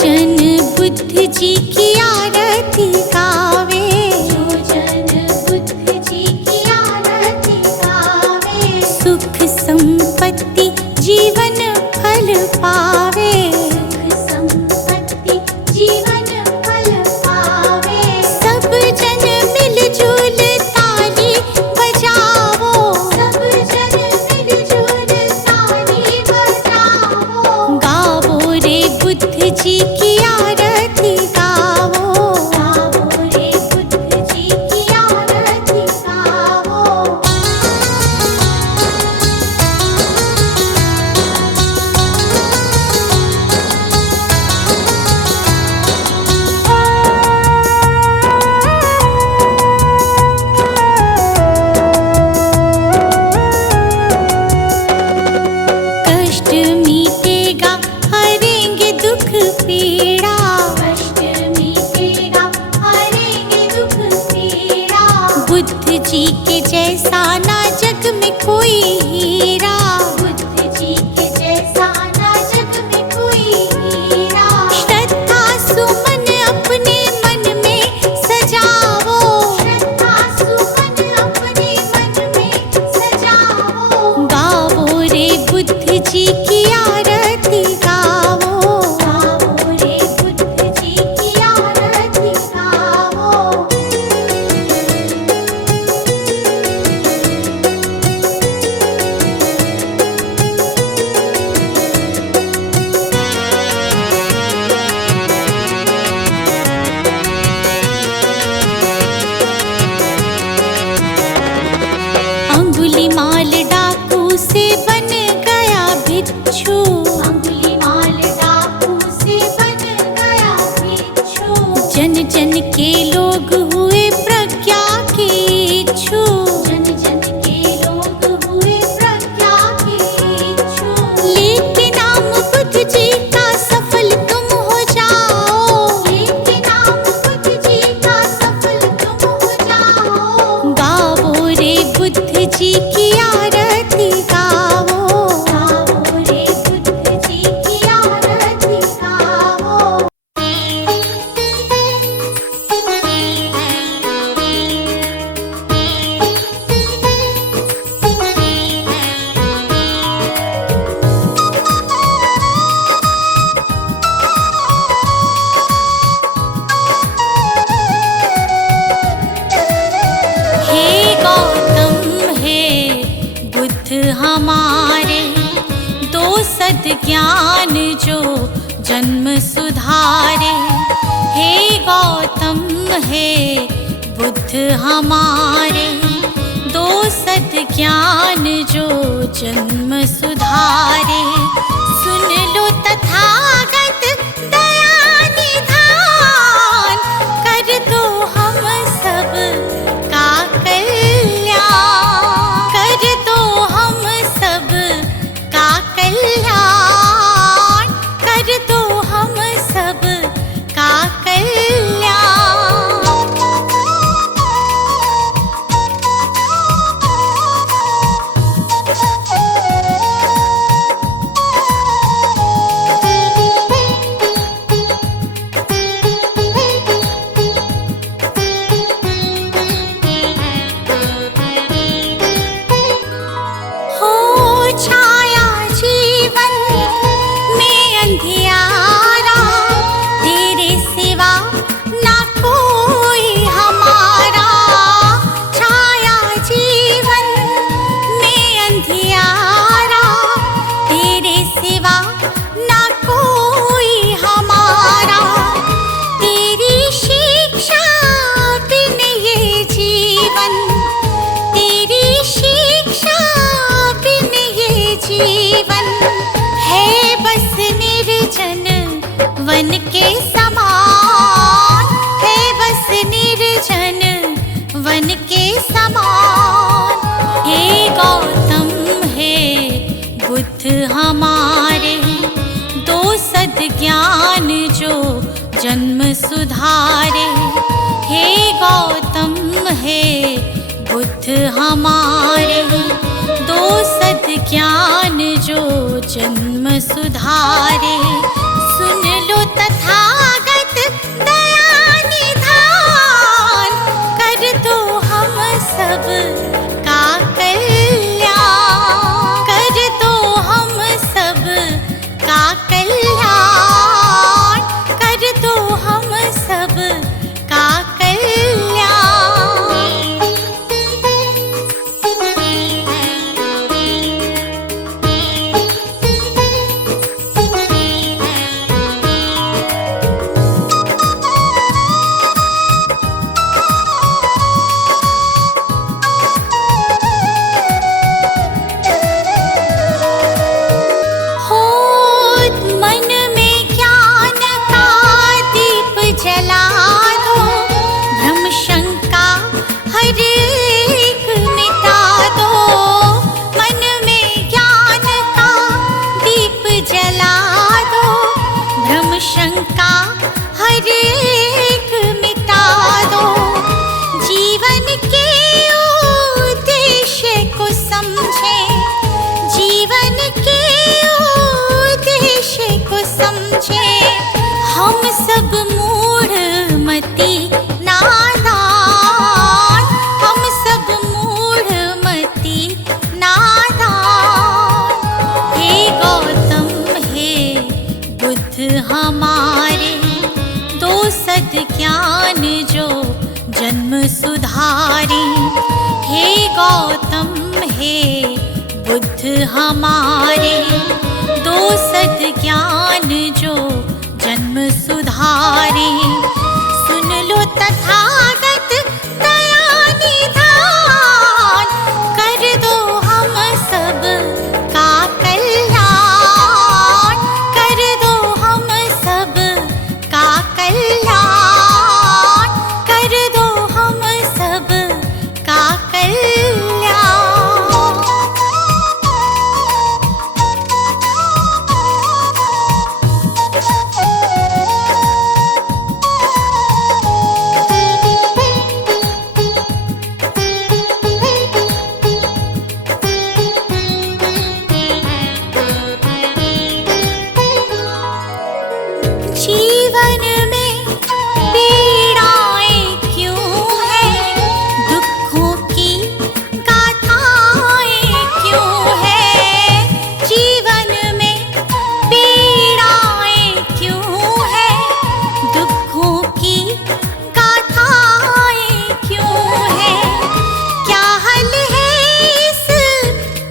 जन बुद्ध जी की आरती गावे, जो जन बुद्ध जी की आरती गावे, सुख संपत्ति जीवन फल पावे, सुख संपत्ति जीवन फल पावे। सब जन मिलजुल ताली बजावो, सब जन मिलजुल ताली बजावो, गावो रे बुद्ध जी की आरती गावो, गावो रे बुद्ध जी की आरती गावो। कष्ट मीटेगा हरेंगे दुख पीड़ा, कष्ट मीटेगा हरेंगे दुख पीड़ा, बुद्ध जी के जैसा ना जग में कोई हीरा, बुद्ध जी के जैसा ना जग में कोई हीरा। श्रद्धा सुमन अपने मन में सजावो, श्रद्धा सुमन अपने मन में सजावो, गावो रे बुद्ध जी की आरती गावो, गावो रे बुद्ध जी की आरती गावो। अंगुलीमाल डाकू से बन गया भिक्षु, अंगुलीमाल डाकू से बन गया भिक्षु, जन जन के लोग हुए प्रज्ञा के इच्छु, जन जन के लोग हुए प्रज्ञा के इच्छु। लेके नाम बुद्ध जी का सफल तुम हो जाओ, लेके नाम बुद्ध जी का सफल तुम हो जाओ, गावो रे बुद्ध जी की आरती गावो, गावो रे बुद्ध जी की आरती गावो। हे गौतम हे बुद्ध हमारे, दो सद ज्ञान जो जन्म सुधारे। हे गौतम हे बुद्ध हमारे, दो सद ज्ञान जो जन्म सुधारे। सुन लो तथागत दया निधान, कर दो हम सब का कल्याण, कर दो हम सब का कल्याण, कर दो हम सब का कल्याण। हो छाया जीवन में अंधियारा, तेरे सिवा ना कोई हमारा। छाया जीवन में अंधियारा, तेरे सिवा ना कोई हमारा। तेरी शिक्षा बिन ये जीवन, तेरी शिक्षा बिन ये जीवन, है बस निर्जन वन के समान, है बस निर्जन वन के समान। हे गौतम हे बुद्ध हमारे, दो सद ज्ञान जो जन्म सुधारे। हे गौतम हे बुद्ध हमारे, दो सद ज्ञान जो जन्म सुधारे। सुन लो तथा समझे, हम सब मूढ़ मती नादान, हम सब मूढ़ मती नादान। हे गौतम हे बुद्ध हमारे, दो सद ज्ञान जो जन्म सुधारी। हे गौतम हे बुद्ध हमारे, दो सद ज्ञान जो जन्म सुधारी। सुन लो तथागत दया निधान, कर दो हम सब का कल्याण, कर दो हम सब का कल्याण, कर दो हम सब का कल्याण। जीवन में पीड़ाएं क्यों हैं, दुखों की गाथाएं क्यों हैं। जीवन में पीड़ाएं क्यों हैं, दुखों की गाथाएं क्यों हैं। क्या हल है इस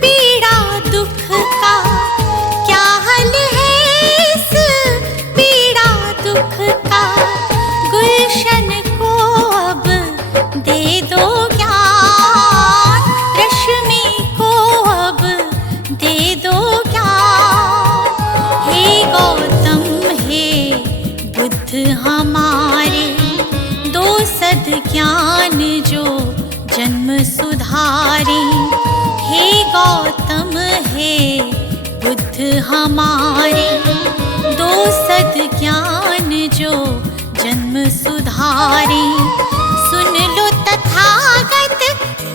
पीड़ा दुख का, क्या हल है इस पीड़ा दुख का। गुलशन को अब दे दो ज्ञान, रश्मि को अब दे दो ज्ञान। हे गौतम हे बुद्ध हमारे, दो सद ज्ञान जो जन्म सुधारी। हे गौतम हे बुद्ध हमारे, दो सद ज्ञान जो जन्म सुधारी। सुन लो तथागत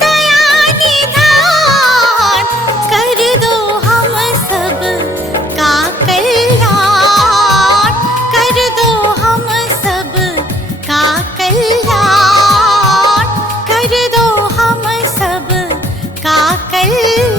दया निधान, कर दो हम सब का कल्याण, कर दो हम सब का कल्याण, कर दो हम सब का कल्याण।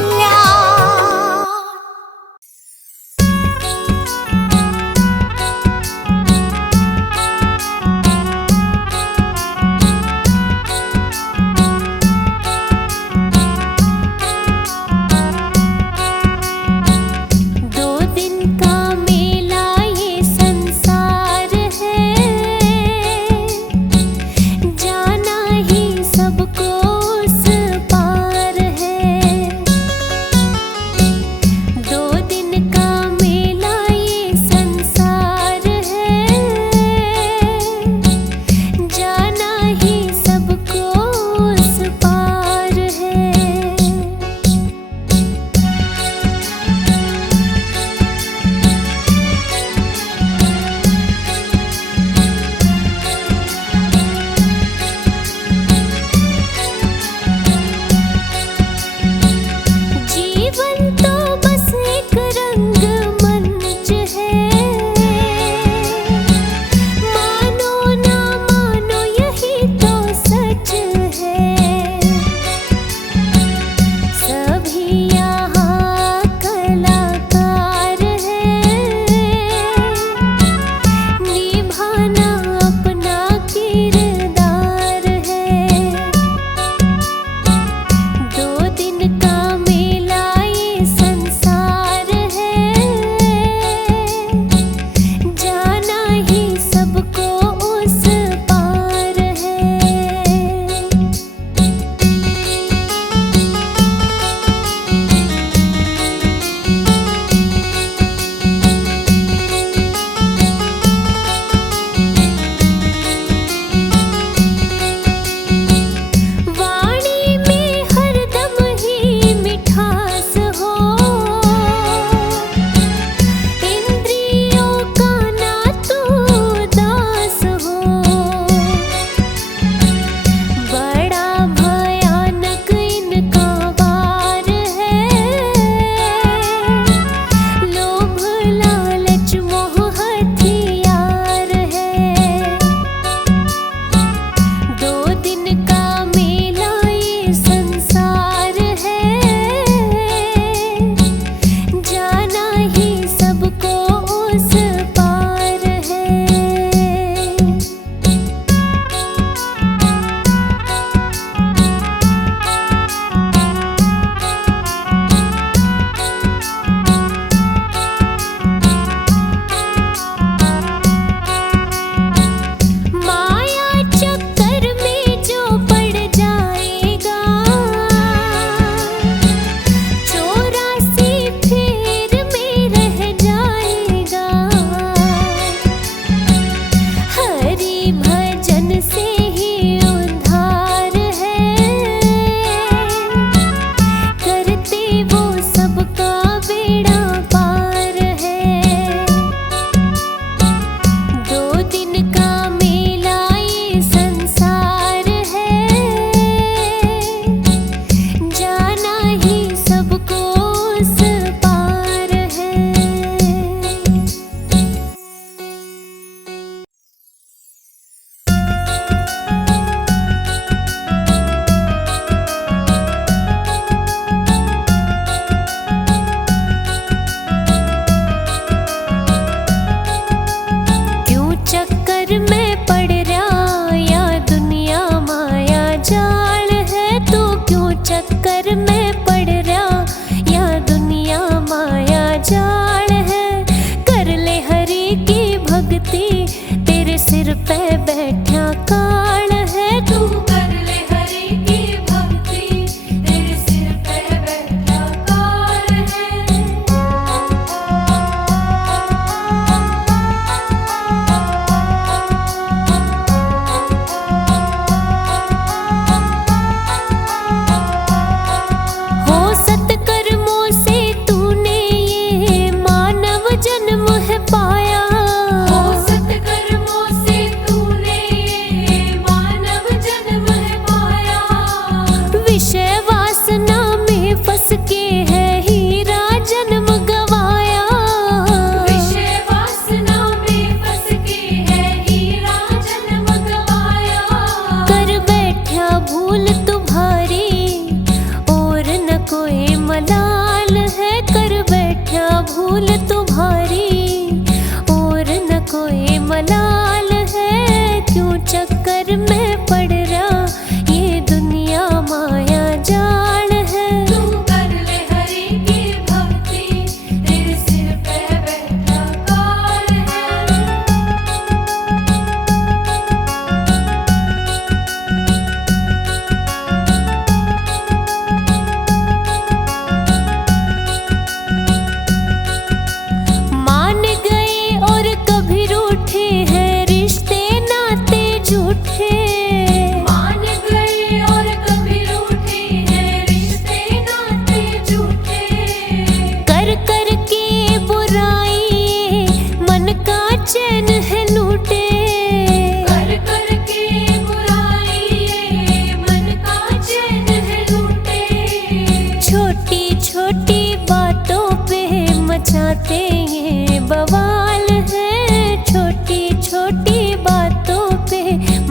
मचाते ये बवाल है, छोटी छोटी बातों पे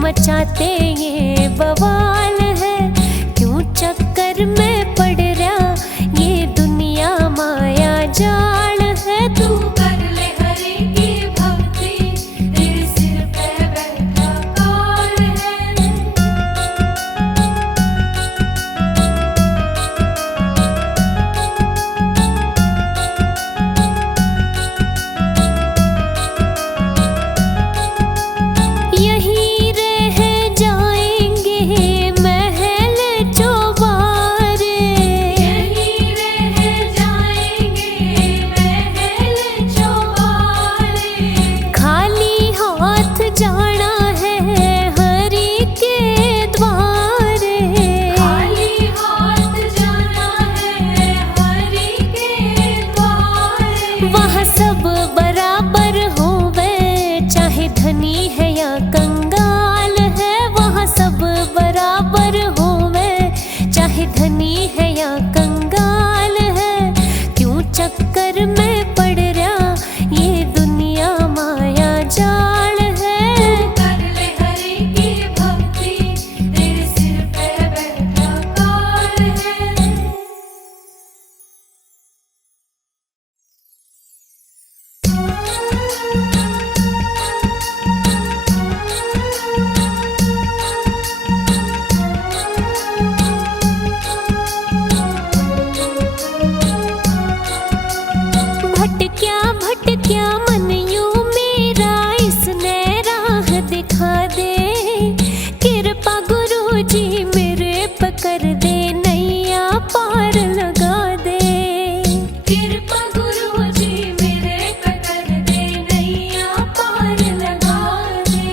मचाते ये बवाल है। क्यों चक्कर में पड़ रहा ये दुनिया माया जाल है। तू कर ले हरि की भक्ति, तेरे सिर पे बैठा काल है। यहीं रह जाएंगे महल चौबारे, यहीं रह जाएंगे महल चौबारे। खाली हाथ जाना है हरि के द्वारे, खाली हाथ जाना है हरि के द्वारे। वहाँ सब बराबर होवे, चाहे धनी है या कंगाल है। वहाँ सब बराबर होवे, चाहे धनी है या कंगाल है। क्यों चक्कर में पड़ रहा ये दुनिया माया जाल है। कर ले हरि की भक्ति, तेरे सिर पे बैठा काल है। भटक्या भटक्या मन यूं मेरा, इसने राह दिखा दे। कृपा गुरु जी मेरे पकड़ दे, नैया पार लगा दे। कृपा गुरु जी मेरे पकड़ दे, नैया पार लगा दे।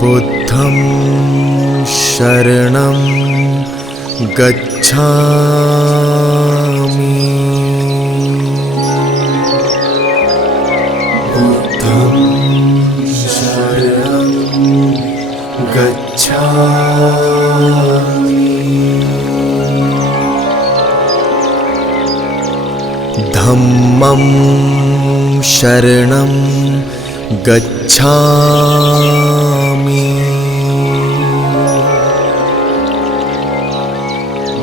बुद्धं शरणं गच्छामि। बुद्धं शरणं गच्छामि। धम्मं शरणं गच्छामि।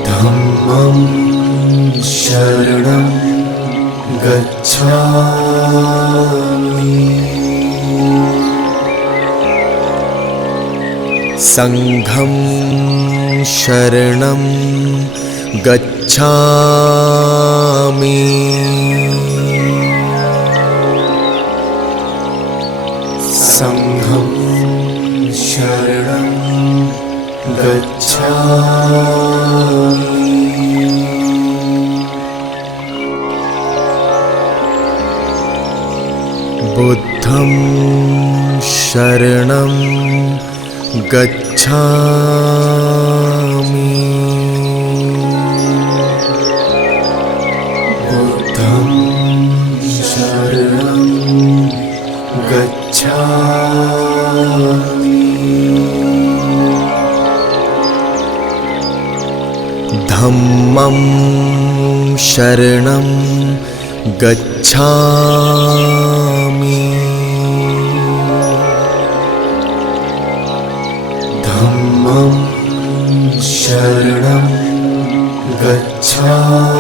धम्मं शरणं गच्छामि। संघं शरणं गच्छामि। संघं शरणं गच्छामि। बुद्धं शरणं गच्छामि। बुद्धं शरणं गच्छामि। धम्मं शरणं गच्छामि। धम्मं शरणं गच्छामि।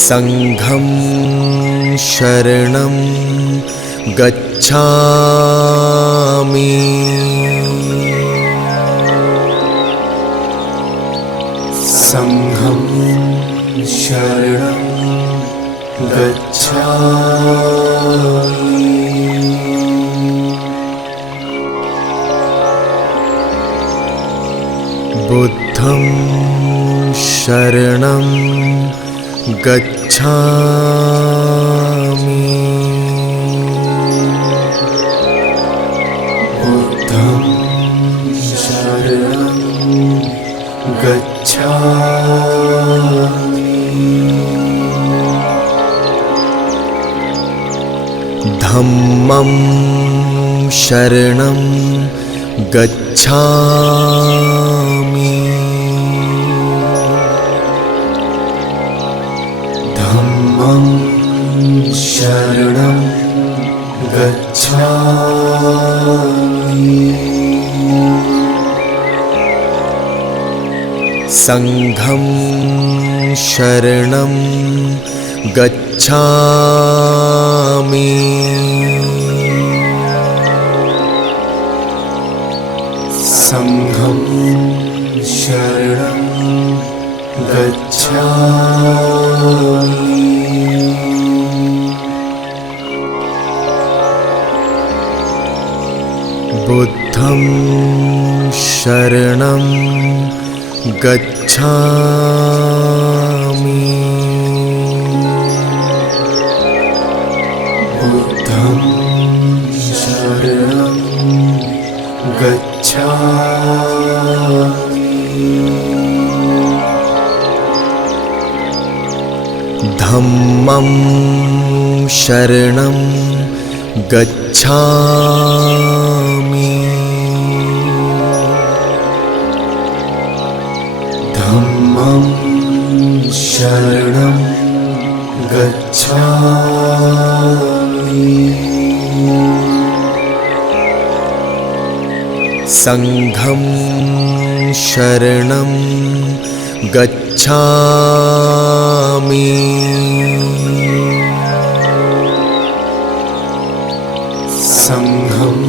संघं शरणं गच्छामि। संघं शरणं गच्छामि। बुद्धं शरणं गच्छामि। बुद्धं शरणं गच्छामि। धम्मं शरणं गच्छामि। धम्मं शरणं गच्छामि। संघं शरणं गच्छामि। संघं शरणं गच्छामि। बुद्धं शरणं गच्छामि। बुद्धं शरणं गच्छामि। धम्मं शरणं गच्छामि। धम्मं शरणं गच्छामि। संघं शरणं गच्छामि। संघं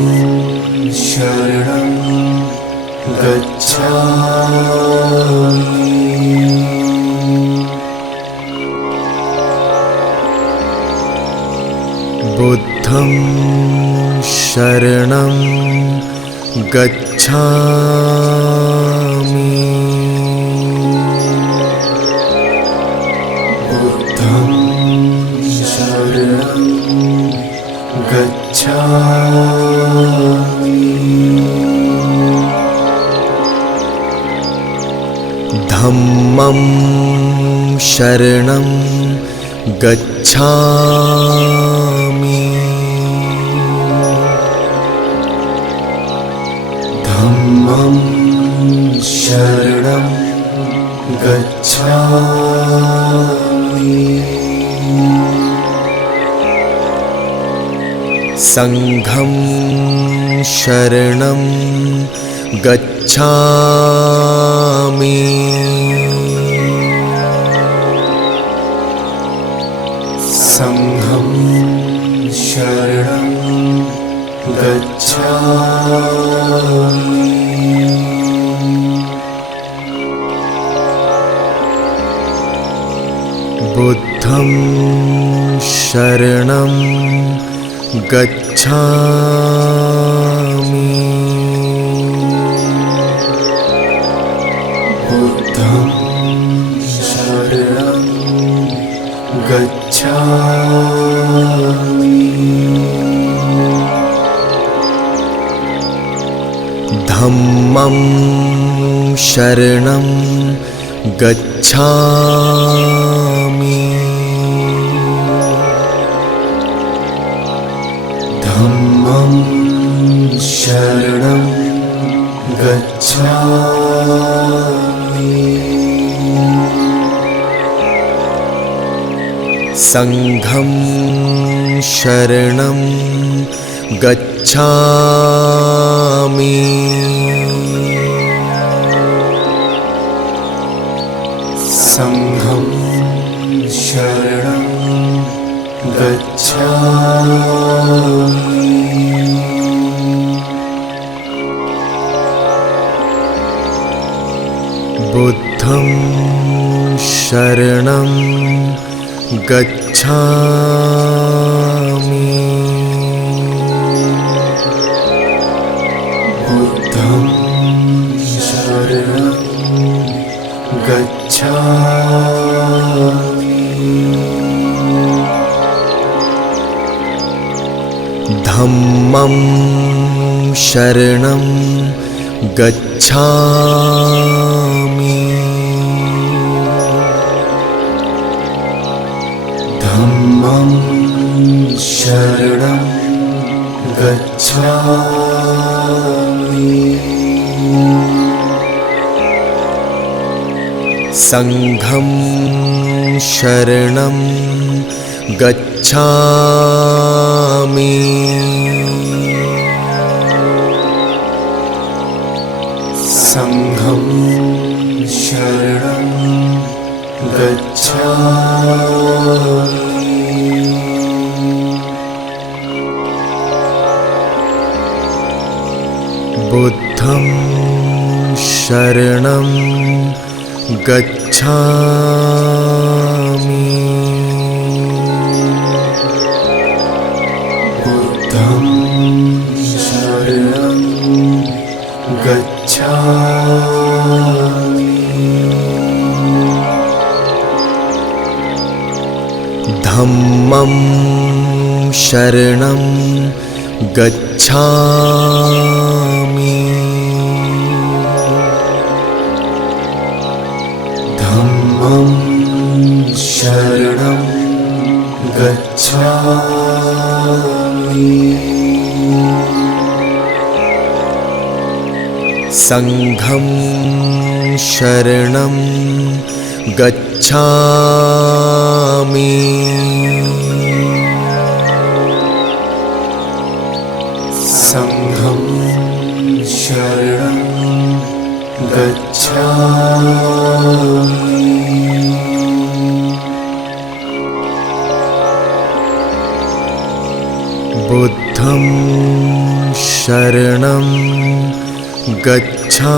शरणं गच्छामि। बुद्धं शरणं गच्छामि। बुद्धं शरणं धम्मं शरणं गच्छामि धम्मं शरणं गच्छामि संघं शरणं गच्छामि संघं शरणं गच्छामि बुद्धं शरणं गच्छामि बुद्धं शरणं गच्छामि धम्मं शरणं गच्छामि धम्मं शरणं गच्छामि संघं शरणं गच्छामि संघं शरणं गच्छामि बुद्धं शरणं गच्छामि बुद्धं शरणं गच्छामि धम्मं शरणं गच्छामि धम्मं शरणं गच्छामि संघं शरणं गच्छामि संघं शरणं गच्छामि बुद्धं शरणं गच्छामि बुद्धं शरणं गच्छामि धम्मं शरणं गच्छामि धम्मं शरणं गच्छामि संघं शरणं गच्छामि संघं शरणं गच्छामि बुद्धं शरणं गच्छामि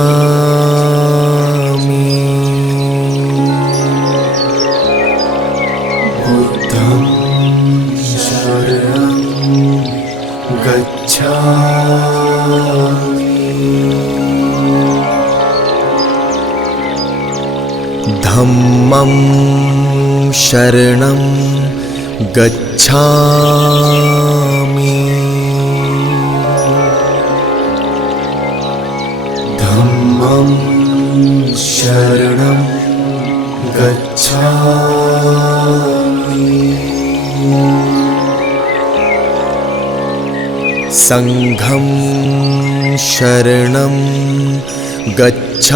बुद्धं शरणं गच्छामि धम्मं शरणं गच्छामि धम्मं शरणं गच्छामि संघं शरणं गच्छामि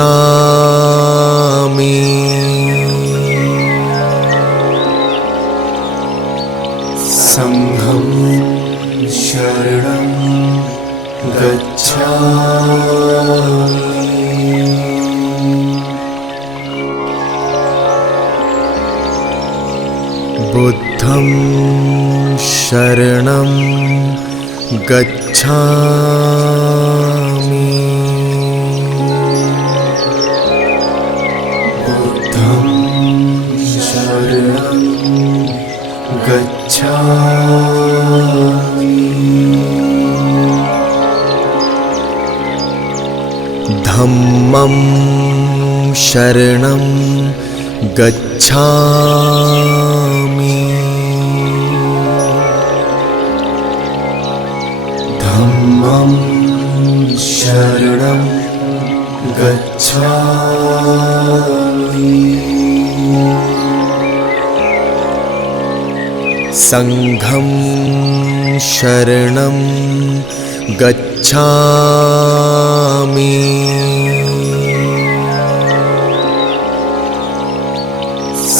संघं शरणं गच्छामि बुद्धं शरणं गच्छामि बुद्धं शरणं गच्छामि धम्मं शरणं गच्छामि धम्मं शरणं गच्छामि संघं शरणं गच्छामि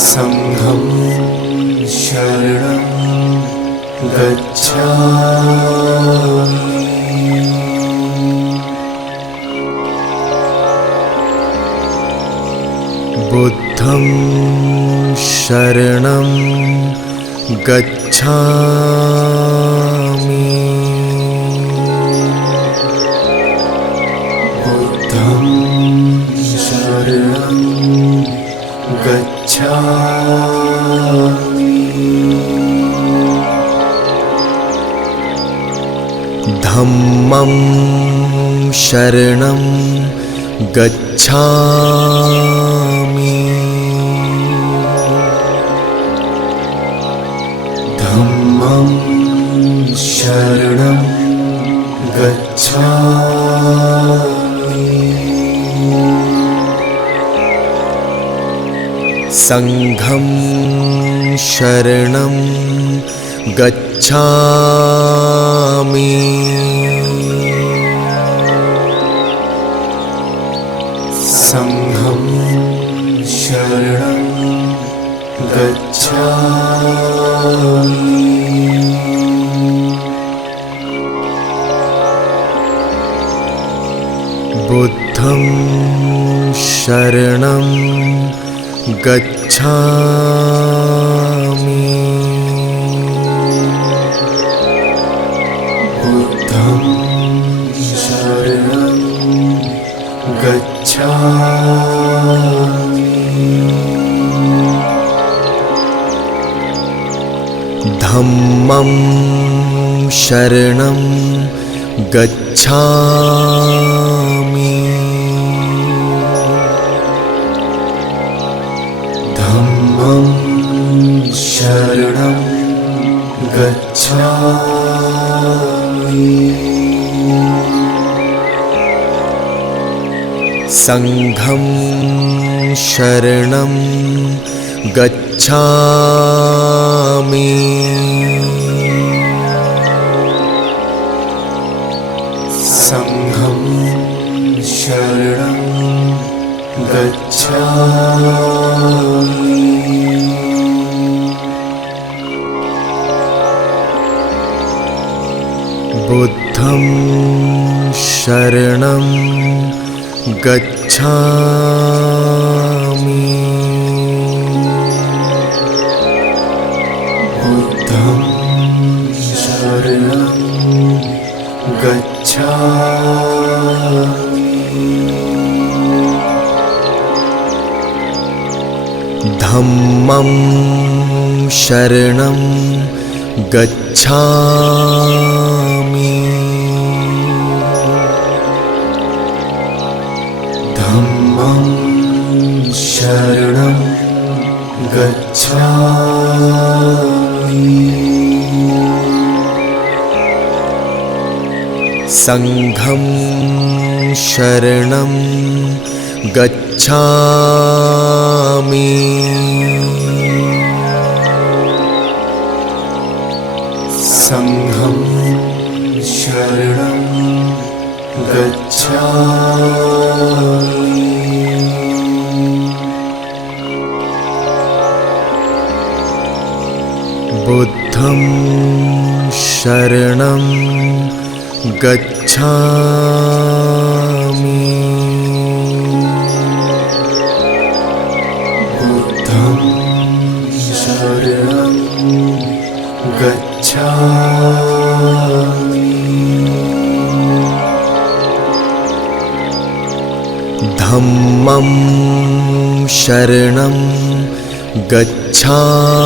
संघं शरणं गच्छामि बुद्धं शरणं गच्छामि बुद्धं शरणं गच्छामि धम्मं शरणं गच्छामि धम्मं शरणं गच्छामि संघं शरणं गच्छामि संघं शरणं गच्छामि बुद्धं शरणं गच्छामि बुद्धं शरणं गच्छामि धम्मं शरणं गच्छामि धम्मं शरणं गच्छामि संघं शरणं गच्छामि संघं शरणं गच्छामि बुद्धं शरणं गच्छामि बुद्धं शरणं गच्छामि धम्मं शरणं गच्छामि धम्मं शरणं गच्छामि संघं शरणं गच्छामि बुद्धं शरणं गच्छामि। बुद्धं शरणं गच्छामि। धम्मं शरणं गच्छामि।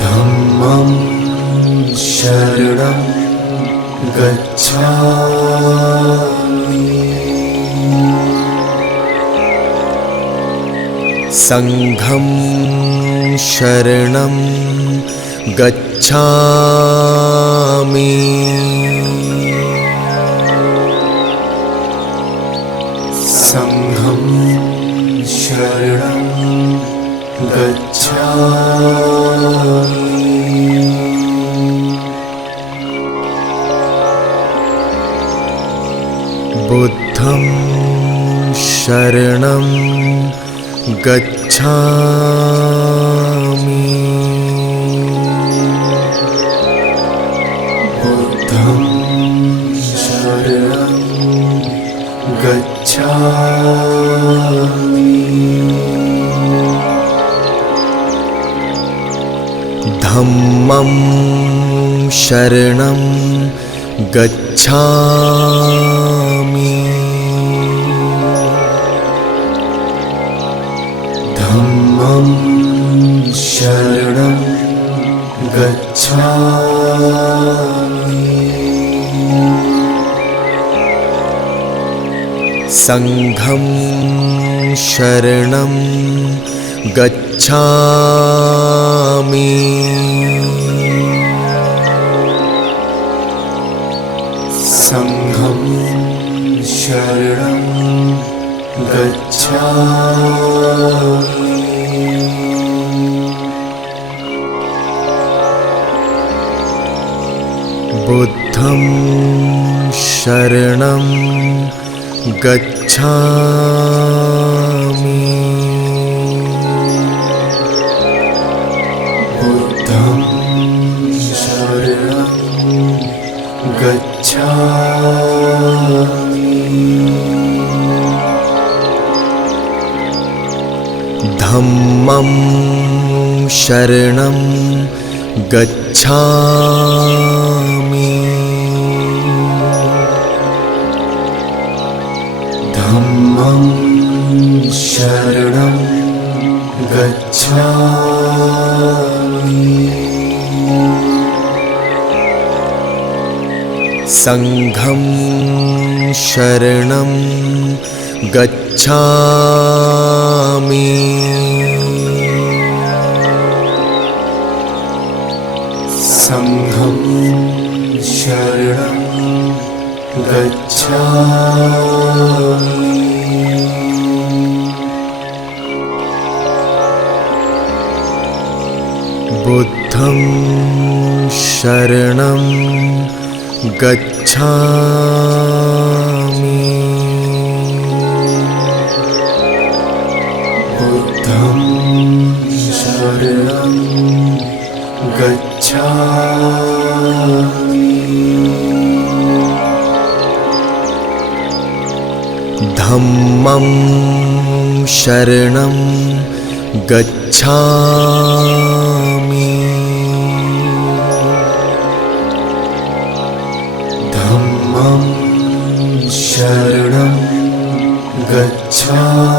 धम्मं शरणं गच्छामि। संघं शरणं गच्छामि। संघं शरणं गच्छामि। बुद्धं शरणं गच्छामि। बुद्धं शरणं गच्छामि। धम्मं शरणं गच्छामि। धम्मं शरणं गच्छामि। संघं शरणं गच्छामि। संघं शरणं गच्छामि। बुद्धं शरणं गच्छामि। बुद्धं शरणं गच्छामि। धम्मं शरणं गच्छामि। धम्मं शरणं गच्छामि। संघं शरणं गच्छामि। संघं शरणं गच्छामि। बुद्धं शरणं गच्छामि। बुद्धं शरणं गच्छामि। धम्मं शरणं गच्छामि। धम्मं शरणं गच्छामि।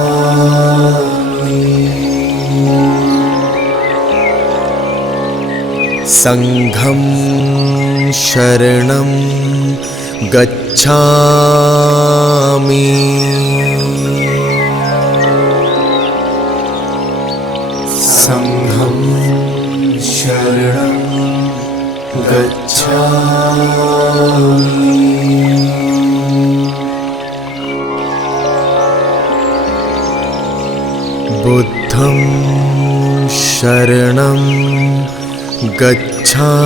संघं शरणं गच्छामि। संघं शरणं गच्छामि। बुद्धं शरणं गच्छामि।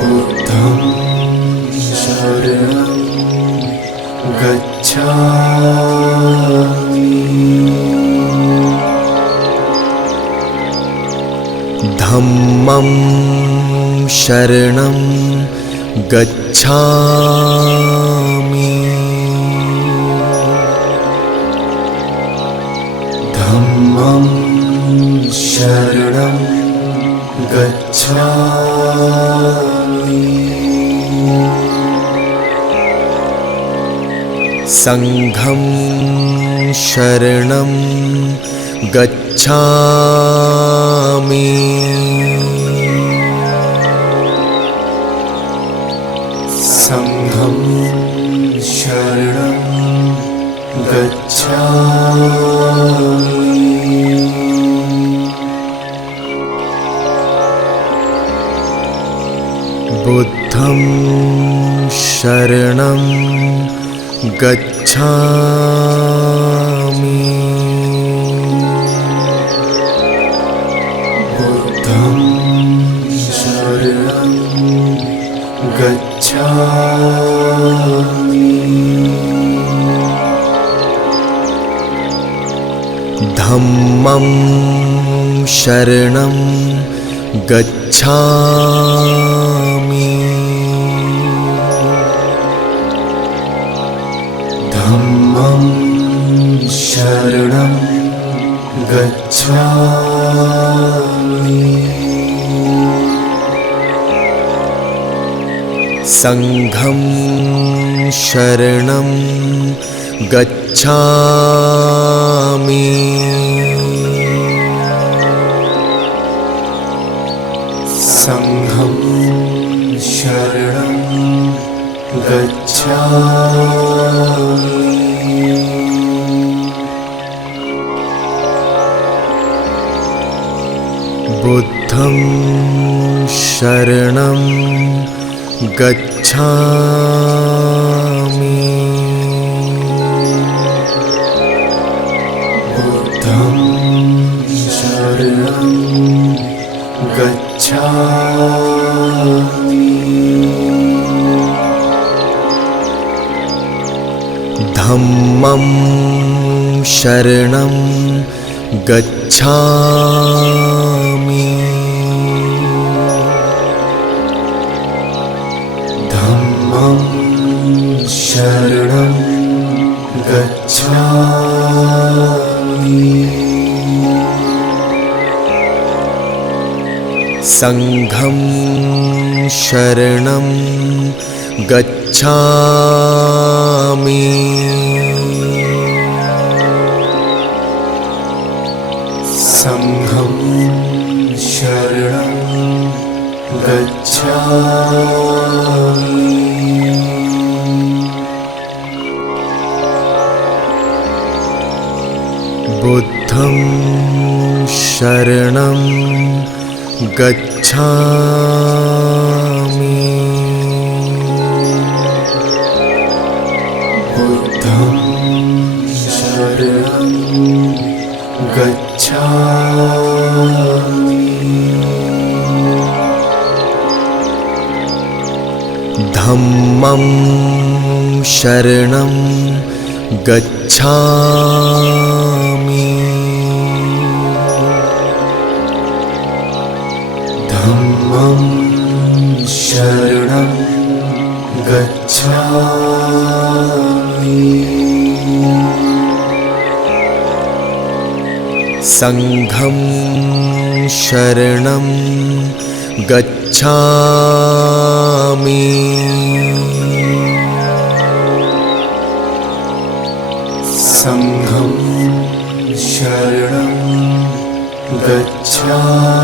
बुद्धं शरणं गच्छामि धम्मं शरणं गच्छामि धम्मं शरणं गच्छामि संघं शरणं गच्छामि संघं शरणं गच्छामि बुद्धं शरणं गच्छामि बुद्धं शरणं गच्छामि धम्मं शरणं गच्छामि धम्मं शरणं गच्छामि संघं शरणं गच्छामि संघं शरणं गच्छामि बुद्धं शरणं गच्छामि बुद्धं शरणं गच्छामि धम्मं शरणं गच्छामि धम्मं शरणं गच्छामि संघं शरणं गच्छामि संघं शरणं गच्छामि बुद्धं शरणं गच्छामि बुद्धं शरणं गच्छामि धम्मं शरणं गच्छामि धम्मं शरणं गच्छामि संघं शरणं गच्छामि संघं शरणं गच्छामि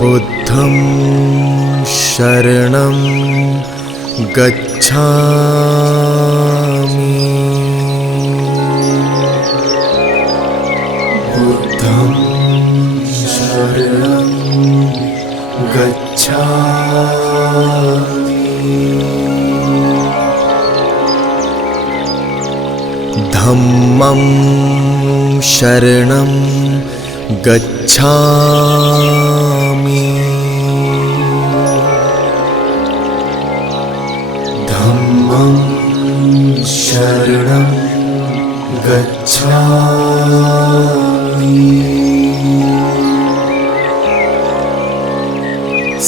बुद्धं शरणं गच्छामि बुद्धं शरणं गच्छामि धम्मं शरणं गच्छामि धम्मं शरणं गच्छामि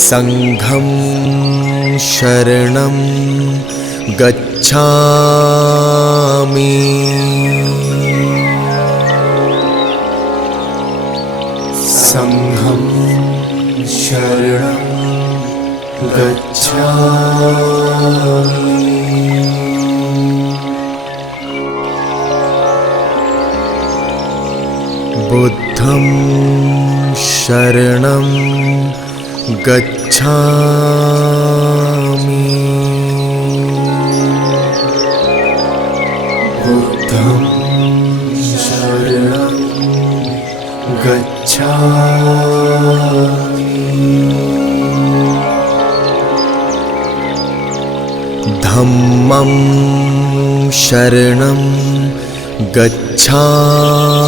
संघं शरणं गच्छामि संघं शरणं गच्छामि बुद्धं शरणं गच्छामि बुद्धं शरणं गच्छामि धम्मं शरणं गच्छामि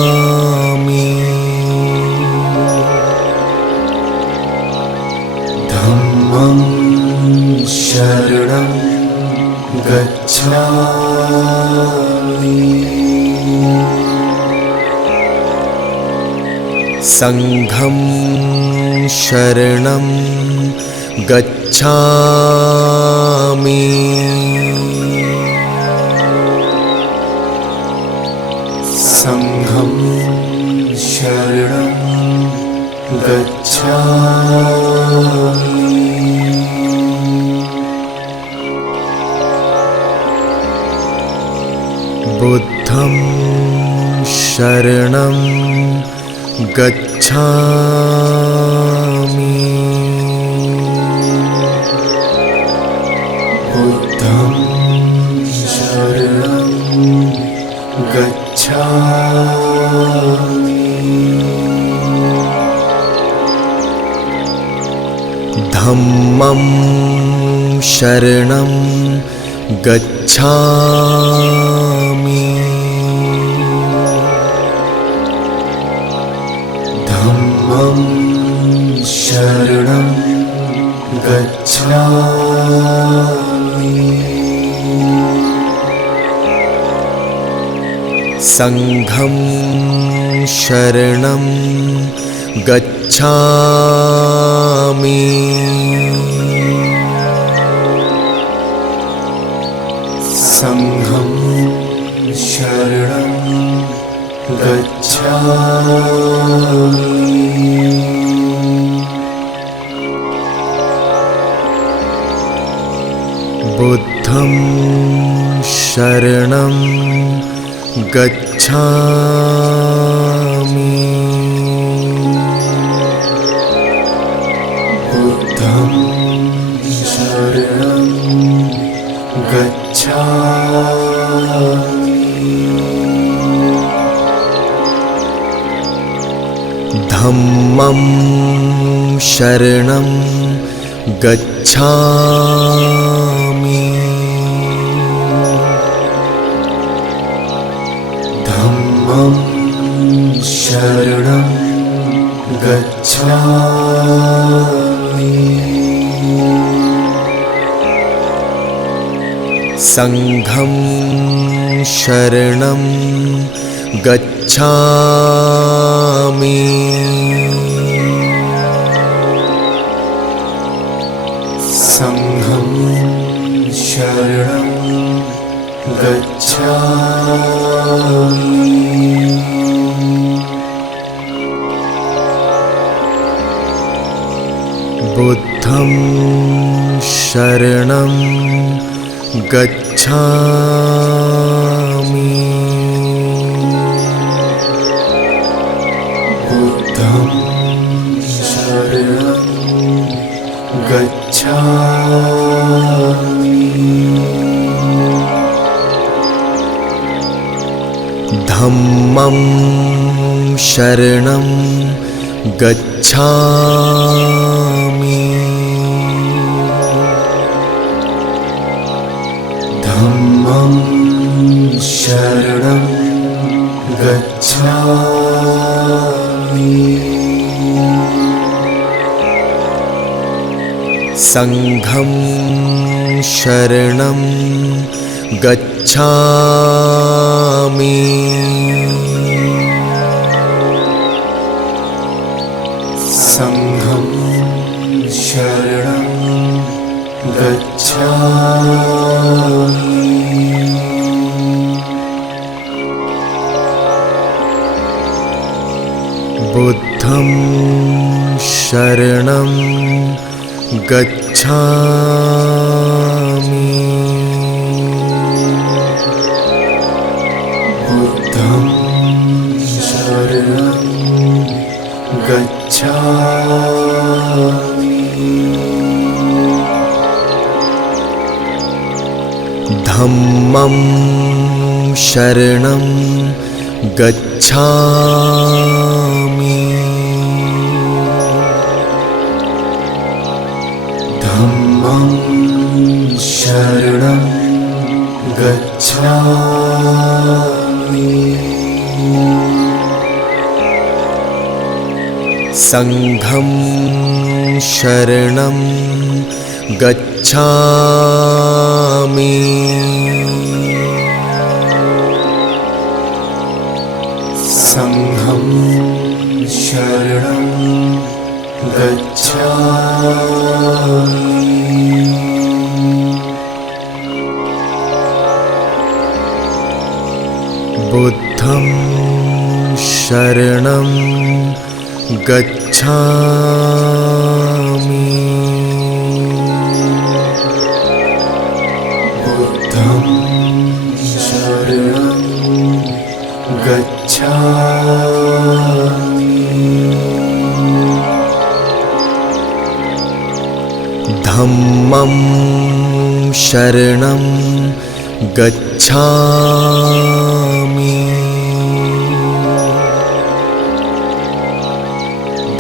धम्मं शरणं गच्छामि संघं शरणं गच्छामि संघं शरणं गच्छामि बुद्धं शरणं गच्छामि बुद्धं शरणं गच्छामि धम्मं शरणं गच्छामि धम्मं शरणं गच्छामि संघं शरणं गच्छामि संघं शरणं गच्छामि बुद्धं शरणं गच्छामि बुद्धं शरणं गच्छामि धम्मं शरणं गच्छामि धम्मं शरणं गच्छामि संघं शरणं गच्छामि संघं शरणं गच्छामि बुद्धं शरणं गच्छामि बुद्धं शरणं गच्छामि धम्मं शरणं गच्छामि धम्मं शरणं गच्छामि संघं शरणं गच्छामि। संघं शरणं गच्छामि। बुद्धं शरणं गच्छामि। बुद्धं शरणं गच्छामि। धम्मं शरणं गच्छामि। धम्मं शरणं गच्छामि। संघं शरणं गच्छामि। संघं शरणं गच्छामि। बुद्धं शरणं गच्छामि। बुद्धं शरणं गच्छामि। धम्मं शरणं गच्छामि।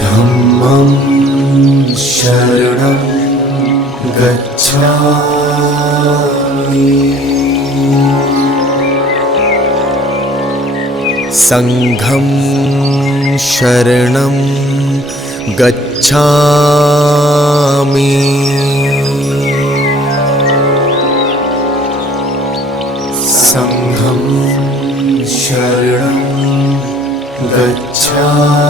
धम्मं शरणं गच्छामि। संघं शरणं गच्छामि। संघं शरणं गच्छामि।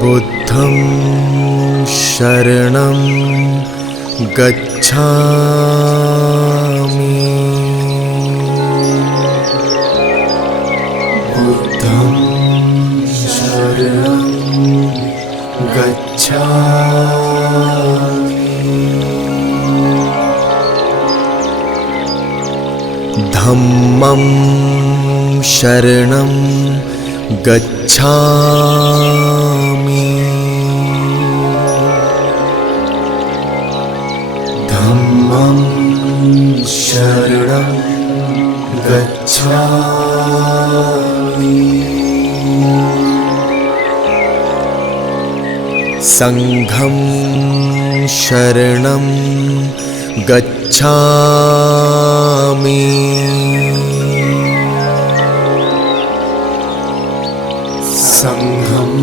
बुद्धं शरणं गच्छामि। बुद्धं शरणं गच्छामि। धम्मं शरणं गच्छामि। धम्मं शरणं गच्छामि। संघं शरणं गच्छामि। संघं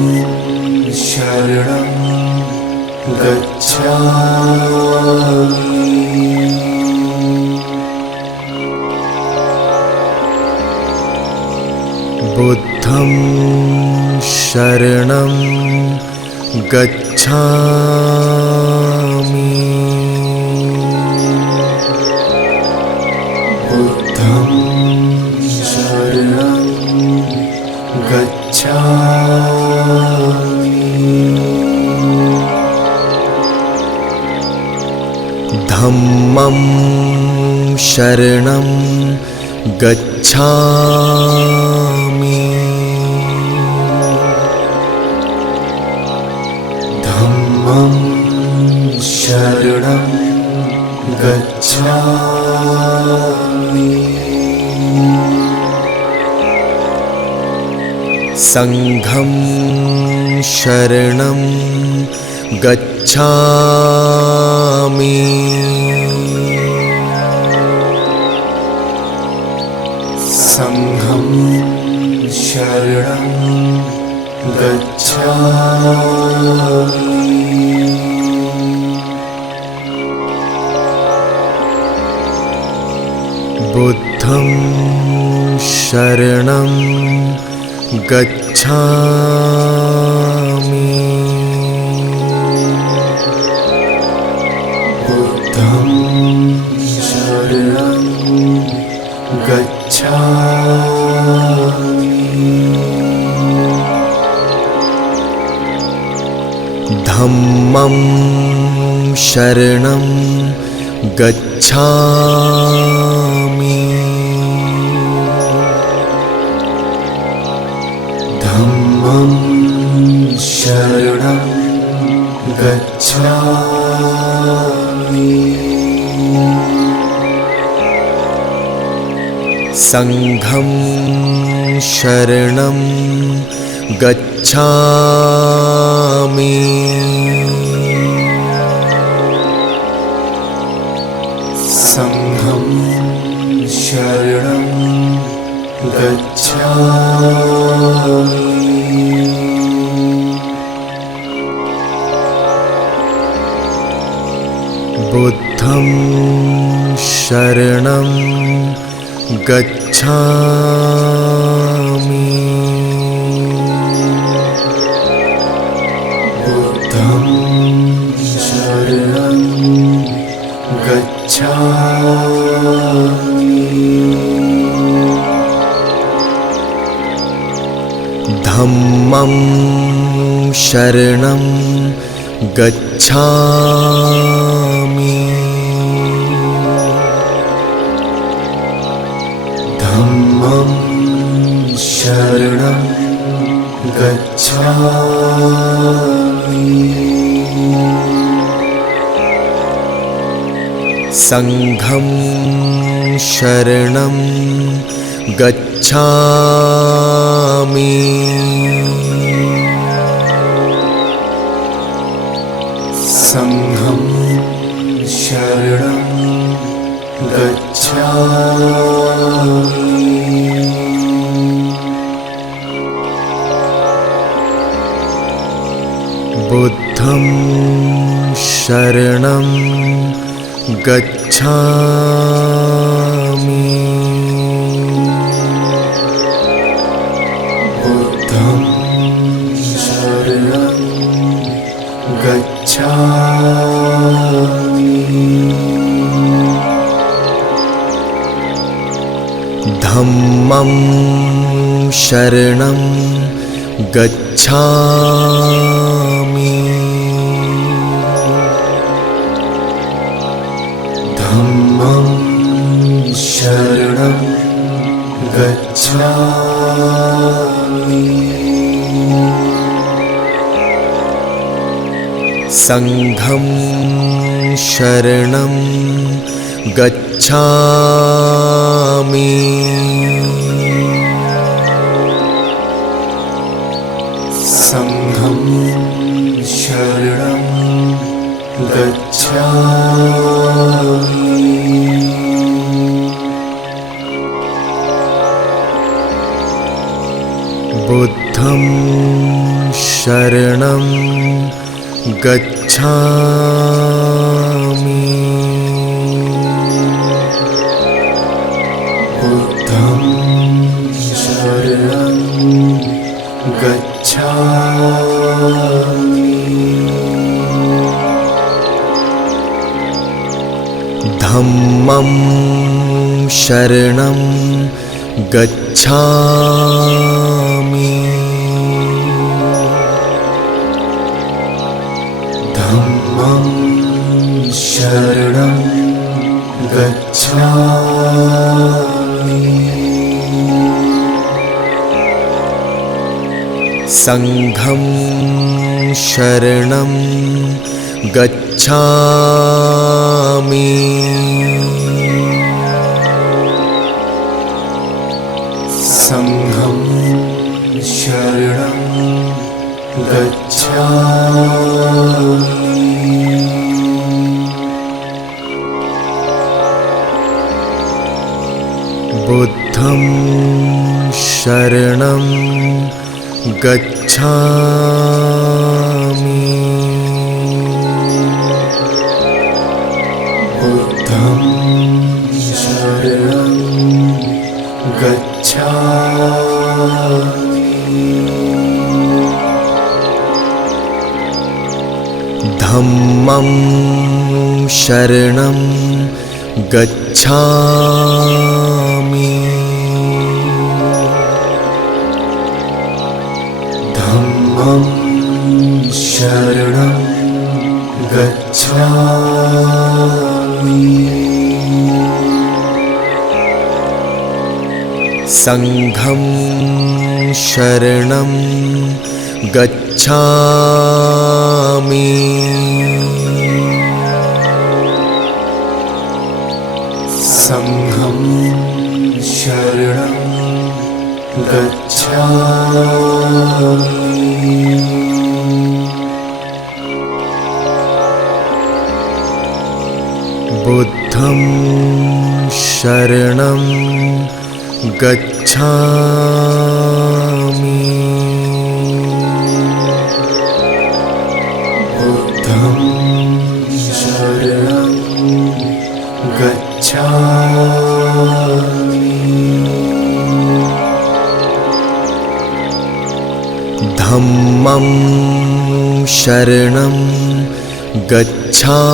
शरणं गच्छामि। बुद्धं शरणं गच्छामि। बुद्धं शरणं गच्छामि। धम्मं शरणं गच्छामि। धम्मं शरणं गच्छामि। संघं शरणं गच्छामि। संघं शरणं गच्छामि। बुद्धं शरणं गच्छामि। बुद्धं शरणं गच्छामि। धम्मं शरणं गच्छामि। धम्मं शरणं गच्छामि। संघं शरणं गच्छामि। संघं शरणं गच्छामि। बुद्धं शरणं गच्छामि। बुद्धं शरणं गच्छामि। धम्मं शरणं गच्छामि। धम्मं शरणं गच्छामि। संघं शरणं गच्छामि। संघं शरणं गच्छामि। बुद्धं शरणं गच्छामि। बुद्धं शरणं गच्छामि। धम्मं शरणं गच्छामि। धम्मं शरणं गच्छामि। संघं शरणं गच्छामि। संघं शरणं गच्छामि। बुद्धं शरणं गच्छामि। बुद्धं शरणं गच्छामि। धम्मं शरणं गच्छामि। धम्मं शरणं गच्छामि। संघं शरणं गच्छामि। संघं शरणं गच्छामि। बुद्धं शरणं गच्छामि। बुद्धं शरणं गच्छामि। धम्मं शरणं गच्छामि। धम्मं शरणं गच्छामि। संघं शरणं गच्छामि। संघं शरणं गच्छामि। बुद्धं शरणं गच्छामि। बुद्धं शरणं गच्छामि। धम्मं शरणं गच्छामि।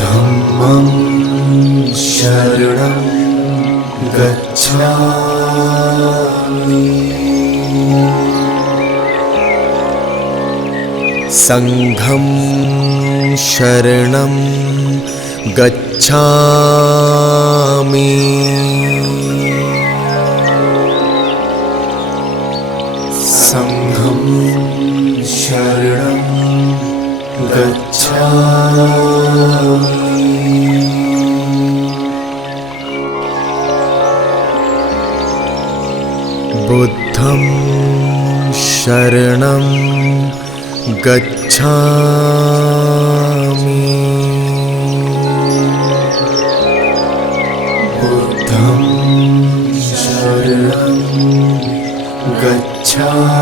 धम्मं शरणं गच्छामि। संघं शरणं गच्छामि। संघं शरणं गच्छामि। बुद्धं शरणं गच्छामि। बुद्धं शरणं गच्छामि।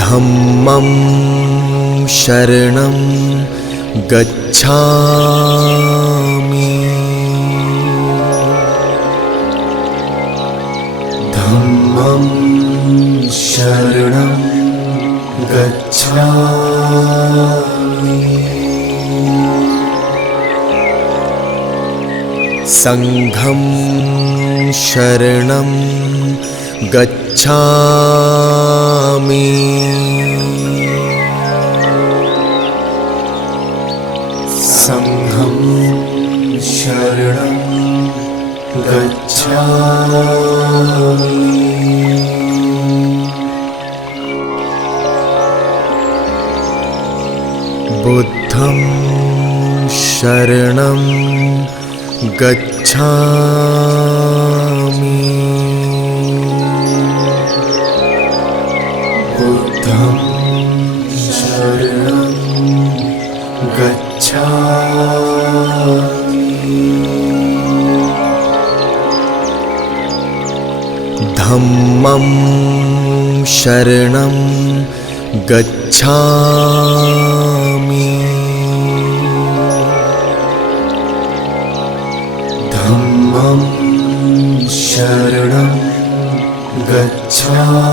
धम्मं शरणं गच्छामि। धम्मं शरणं गच्छामि। संघं शरणं गच्छामि। संघं शरणं गच्छामि। बुद्धं शरणं गच्छामि। बुद्धं शरणं गच्छामि। धम्मं शरणं गच्छामि। धम्मं शरणं गच्छामि।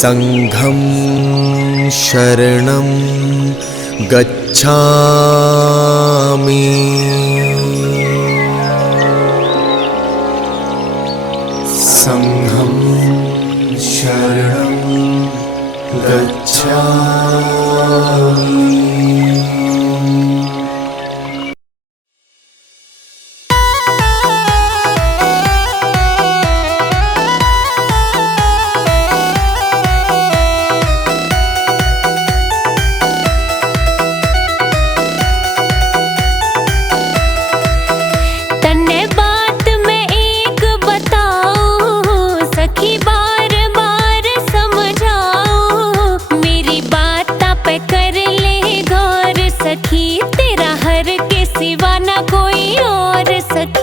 संघं शरणं गच्छामि। संघं शरणं गच्छामि।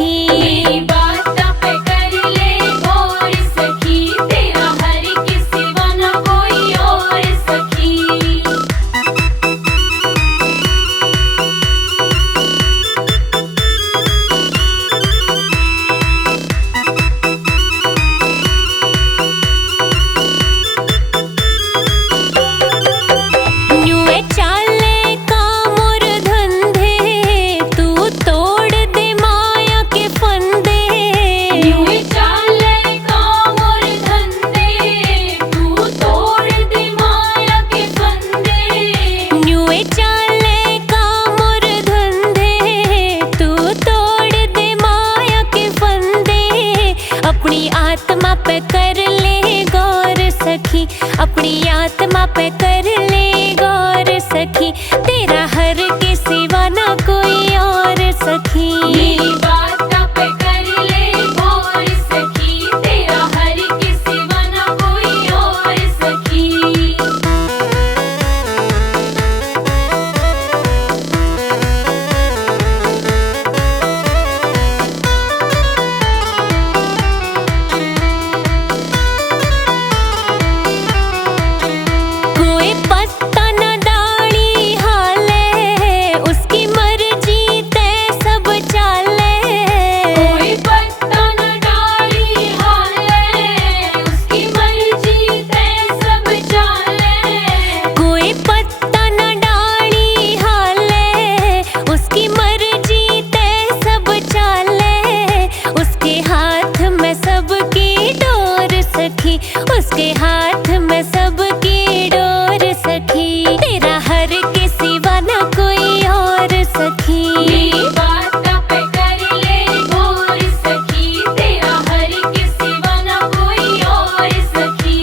मेरी बात पे कर ले गौर सखी, तेरा हरि के सिवा न कोई और सखी। न्यूए चाले काम और धंधे, तू तोड़ दे माया के फंदे। न्यूए चाले काम और धंधे, तू तोड़ दे माया के फंदे। न्यूए चाले काम और धंधे, तू तोड़ दे माया के फंदे। अपनी आत्मा पे कर ले गौर सखी, अपनी आत्मा पे कर ले गौर सखी, तेरा हर के सिवा ना कोई और सखी। मेरी बात पे कर ले गौर सखी, तेरा हर के सिवा ना कोई और सखी। कोई पत्ता न डाली हाले, उसकी मर्जी तय सब चाले। कोई पत्ता न डाली हाले, उसकी मर्जी तय सब चाले। कोई पत्ता न डाली हाले, उसकी मर्जी तय सब चाले। उसके हाथ में सबकी डोर सखी, उसके हाथ में सबकी डोर सखी, तेरा हर के सिवा न कोई और सखी। मेरी बात पे कर ले गौर सखी, तेरा हर के सिवा न कोई और सखी।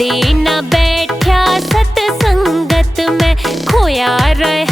कदे न बैठा सतसंगत में खोया रह